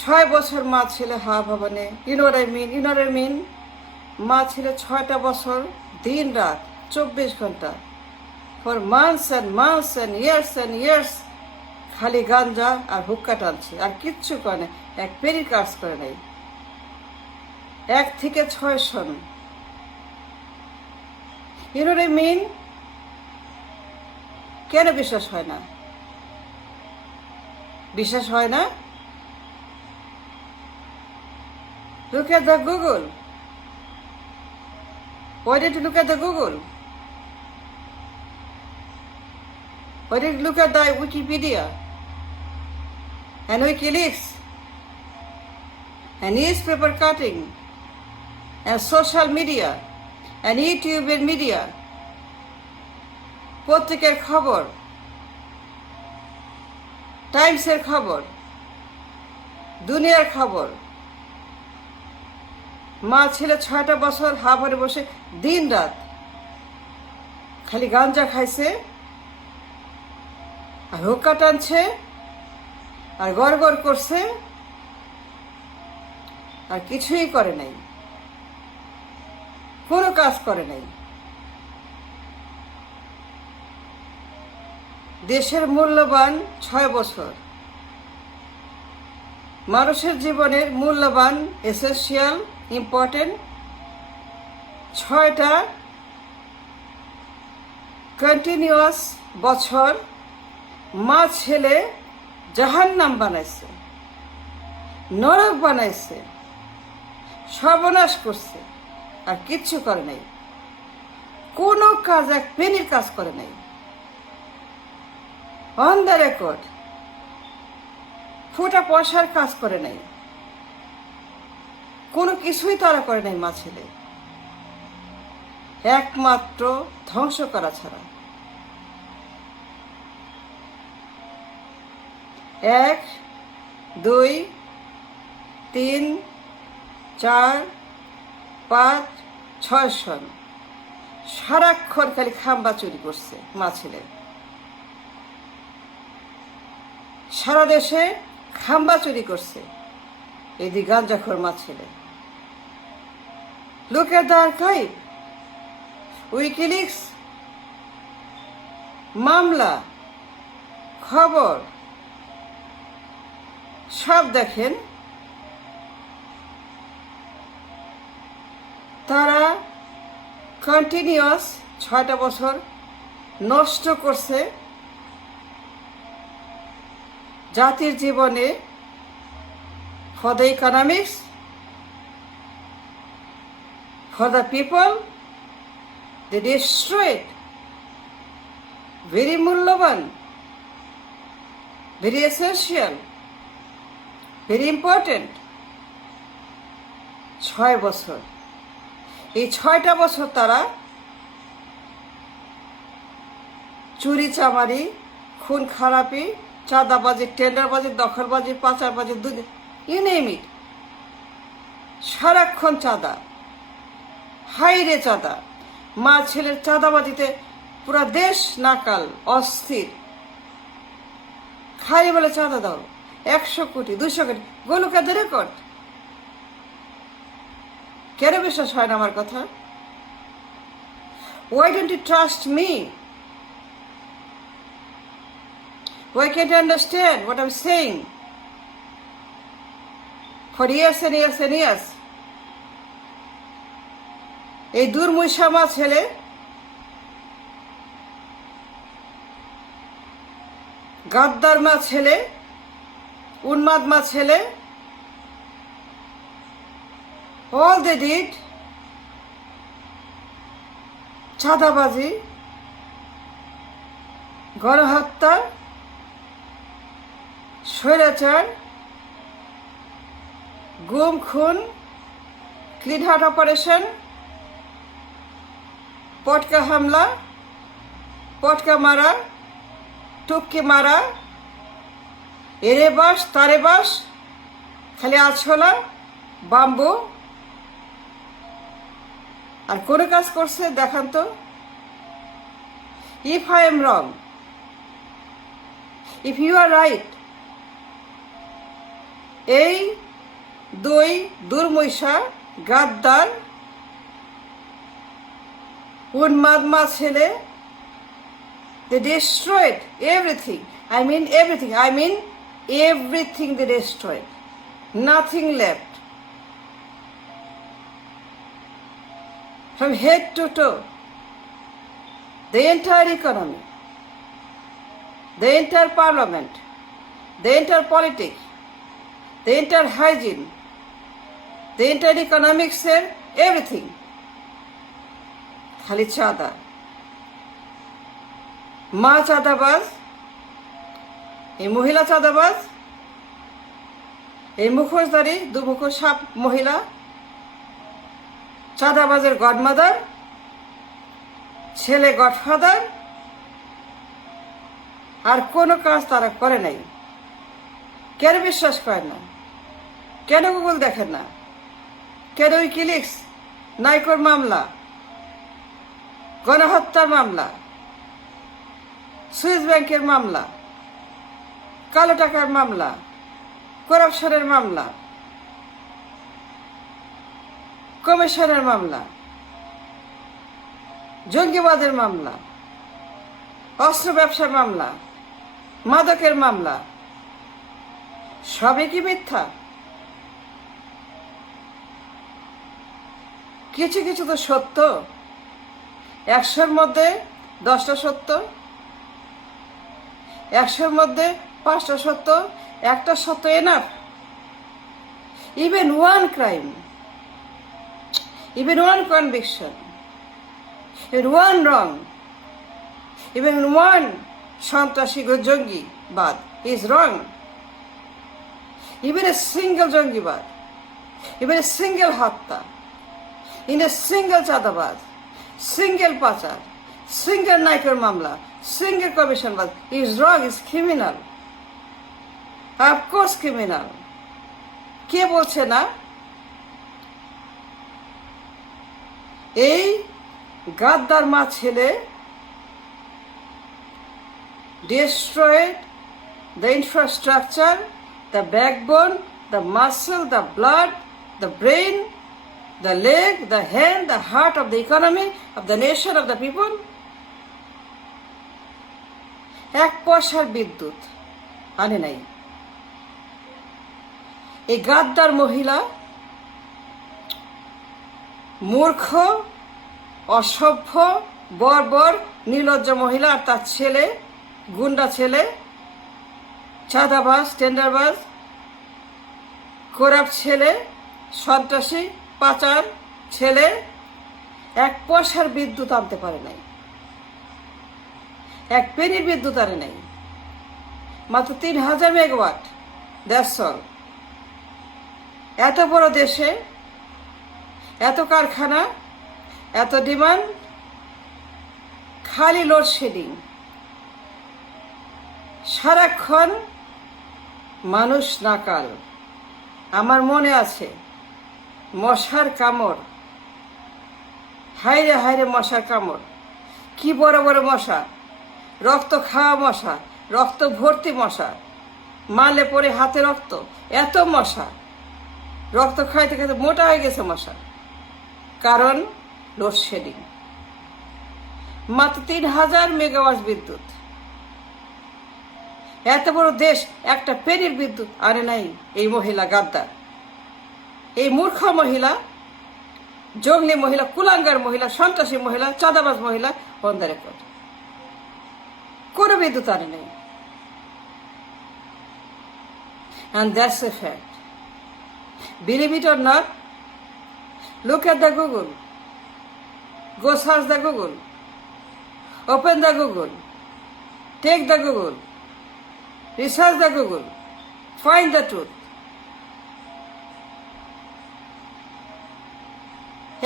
6 বছর মা ছেলে ভবনে, ইউ নো আই মিন মা ছেলে 6টা বছর দিন রাত 24 ঘন্টা ফর মান্থস অ্যান্ড ইয়ার্স খালি গাঞ্জা আর হুক্কা টানছে, আর কিচ্ছু করে না, এক পেরি কাজ করে নাই। 1 থেকে 6 সন, ইউ নো আই মিন। কেন বিশ্বাস হয় না? বিশ্বাস হয় না? Look at the Google. Why did you look at the Google? Why did you look at the Wikipedia and WikiLeaks and newspaper cutting and social media and YouTube and media? পত্রিকার খবর, টাইমসের খবর, দুনিয়ার খবর। মা ছেলে 6টা বছর হাফারে বসে দিন রাত খালি গাঞ্জা খাইছে আর হুক্কা টানছে আর গড় করছে, আর কিছুই করে নাই, কোনো কাজ করে নাই। দেশের মূল্যবান 6 বছর, মানুষের জীবনের মূল্যবান এসেনশিয়াল ইম্পর্টেন্ট 6টা কন্টিনিউয়াস বছর মা ছেলে জাহান্নাম বানাইছে, নরক বানাইছে, সর্বনাশ করছে, আর কিচ্ছু করে নাই। কোনো কাজ, এক পেনির কাজ করে নাই। অন দ্য রেকর্ড, ফুটা পয়সার কাজ করে নাই, কোনো কিছুই তারা করে নাই মা ছেলে, একমাত্র ধ্বংস করা ছাড়া। 1 2 3 4 5 6 সন সারাক্ষণ খালি খাম্বা চুরি করছে মা ছেলে। সারা দেশে খাম্বা চুরি করছে এদিকে গাঞ্জাখোর মা ছেলে। Look at the archive, WikiLeaks, মামলা, খবর সব দেখেন। তারা কন্টিনিউয়াস 6টা বছর নষ্ট করছে জাতির জীবনে, for the economics, for the people. They destroyed very মূল্যবান, very essential, very important 6 বছর। এই 6টা বছর তারা চুরি চামারি, খুন খারাপি, চাঁদাবাজি, টেন্ডারবাজি, দখলবাজি, পাচারবাজি, ইউ নেম ইট, সারাক্ষণ চাঁদা, হাইরে চাঁদা। মা ছেলের চাঁদাবাজিতে পুরা দেশ নাকাল, অস্থির। খালি বলে চাঁদা দাও, 100 কোটি 200 কোটি, গোলুকা দ্য রেকর্ড। কেন বিশ্বাস হয় না আমার কথা? Why don't you trust me? Why can't you understand what I'm saying? For years and years and years, এই দুর্মূষা মা ছেলে গাদ্দার মা ছেলে, উন্মাদ মা ছেলে, all they did চাঁদাবাজি, গণহত্যা, স্বৈরাচার, গুম খুন, ক্লিন হার্ট অপারেশন, পটকা হামলা, পটকা মারা, টুপকে মারা, এরে বাস তারে বাস, খালি আছলা বাম্বু। আর কোন কাজ করছে দেখান তো? If I am wrong, if you are right, এই দুই দুর্মৈষা গাদ্দার উন্মাদ মা ছেলে, they destroyed everything. I mean everything. I mean everything they destroyed. Nothing left. From head to toe. The entire economy. The entire parliament. The entire politics. The entire hygiene. The entire economics, everything. খালি চাঁদা। মা চাঁদাবাজ, এই মহিলা চাঁদাবাজ, এই মুখোশধারী দুমুখোশ সাপ মহিলা চাঁদাবাজের গডমাদার, ছেলে গডফাদার, আর কোনো কাজ তারা করে নাই। কেন বিশ্বাস করেন না? কেন গুগল দেখেন না? কেন উইকিলিক্স, নাইকোর মামলা, গণহত্যার মামলা, সুইস ব্যাংকের মামলা, কালো টাকার মামলা, করাপশনের মামলা, কমিশনের মামলা, জঙ্গিবাদের মামলা, অস্ত্র ব্যবসার মামলা, মাদকের মামলা, সবই কি মিথ্যা? কিছু কিছু তো সত্য। 100-র মধ্যে 10টা সত্য, 100-র মধ্যে 5টা সত্য, একটা সত্য enough. Even one crime, even one conviction, even one wrong, even one সন্ত্রাসী জঙ্গিবাদ is wrong. Even a single জঙ্গিবাদ, even a single হত্যা, in a single চাঁদাবাজ, single পাচার, single নাইকের মামলা, single কমিশনবাদ is wrong, is criminal. Of course criminal. কে বলছে না? এই গাদ্দার মা ছেলে destroyed the infrastructure, the backbone, the muscle, the blood, the brain, the leg, the hand, the heart of the economy, of the nation, of the people. 1 পয়সার বিদ্যুৎ আনে নাই। এই গাদ্দার মহিলা মূর্খ, অসভ্য, বর্বর, নির্লজ্জ মহিলা, আর তার ছেলে গুন্ডা ছেলে, চাঁদাবাজ, টেন্ডারবাজ, করাপ ছেলে, সন্ত্রাসী, পাচার ছেলে 1 পয়সার বিদ্যুৎ আনতে পারে নাই, 1 পেনির বিদ্যুৎ আনে নাই, মাত্র 3000 মেগাওয়াট। That's all. এত বড় দেশে এত কারখানা, এত ডিমান্ড, খালি লোডশেডিং, সারাক্ষণ মানুষ নাকাল। আমার মনে আছে মশার কামড়, হাইরে হাইরে মশার কামড়, কি বড় বড় মশা, রক্ত খাওয়া মশা, রক্ত ভর্তি মশা, মারলে পরে হাতে রক্ত, এত মশা, রক্ত খাইতে খাইতে মোটা হয়ে গেছে মশা। কারণ লোডশেডিং। মাত্র 3000 মেগাওয়াট বিদ্যুৎ। এত বড় দেশ একটা পেনির বিদ্যুৎ আনে নাই এই মহিলা গাদ্দার, এই মূর্খ মহিলা, জঙ্গলি মহিলা, কুলাঙ্গার মহিলা, সন্ত্রাসী মহিলা, চাঁদাবাজ মহিলা, অন দ্য রেকর্ড। কোনো বিদ্যুৎ আনে নাই। And that's a fact. Believe it or not, look at the Google. Go search the Google. Open the Google. Take the Google. Research the Google. Find the truth.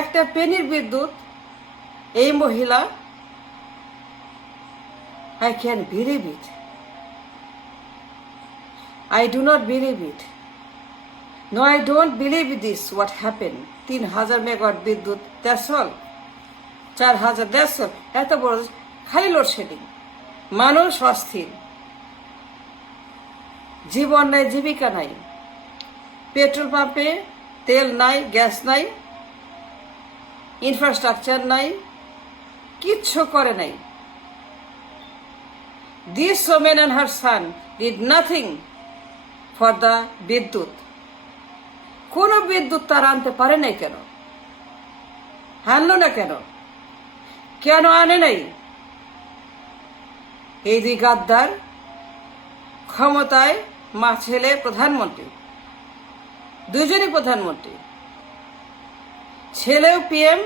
একটা পেনির বিদ্যুৎ এই মহিলা, I can't believe it. I do not believe it. No, I don't believe this, what happened. 3000 megawatt বিদ্যুৎ, that's all. 4000, that's all. এত বড় খালি load shedding, মানুষ অস্থির, জীবন নাই, জীবিকা নাই, পেট্রোল পাম্পে তেল নাই, গ্যাস নাই, ইনফ্রাস্ট্রাকচার নাই, কিচ্ছু করে নাই। This woman and her son did nothing for the বিদ্যুৎ। কোনো বিদ্যুৎ তারা আনতে পারে নাই কেন? আনলো না কেন? কেন আনে নাই? এই দুই গাদ্দার ক্ষমতায়, মা ছেলে প্রধানমন্ত্রী, দুজনই প্রধানমন্ত্রী। ছেলেও পিএম,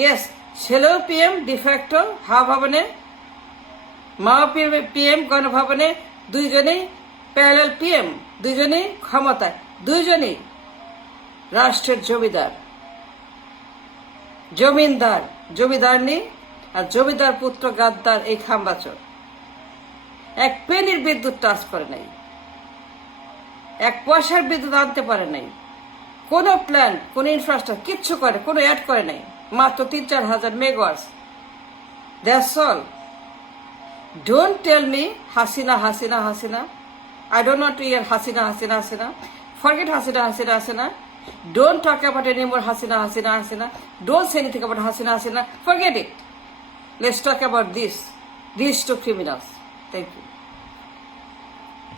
ইয়েস, ছেলেও পিএম ডিফ্যাক্টো হাওয়া ভবনে, মাও পিএম গণভবনে, দুইজনেই প্যারালাল পিএম, দুইজনেই ক্ষমতায়, দুইজনেই রাষ্ট্রের জমিদার, জমিনদার, জমিদারনি আর জমিদার পুত্র গাদ্দার এই খাম্বাচোর। এক পেনির বিদ্যুৎ টাচ করে নাই, এক পয়সার বিদ্যুৎ আনতে পারে নাই, কোনো প্ল্যান, কোনো ইনফ্রাস্ট্রাকচার কিচ্ছু করে, কোনো অ্যাড করে নাই, মাত্র 3-4 হাজার megawatts. That's all. Don't tell me Hasina Hasina Hasina. I don't want to hear Hasina, Hasina, Hasina. Forget Hasina, Hasina, Hasina. Don't talk about anymore Hasina, Hasina, Hasina. Don't say anything about Hasina, Hasina. Forget it. Let's talk about these two criminals. Thank you.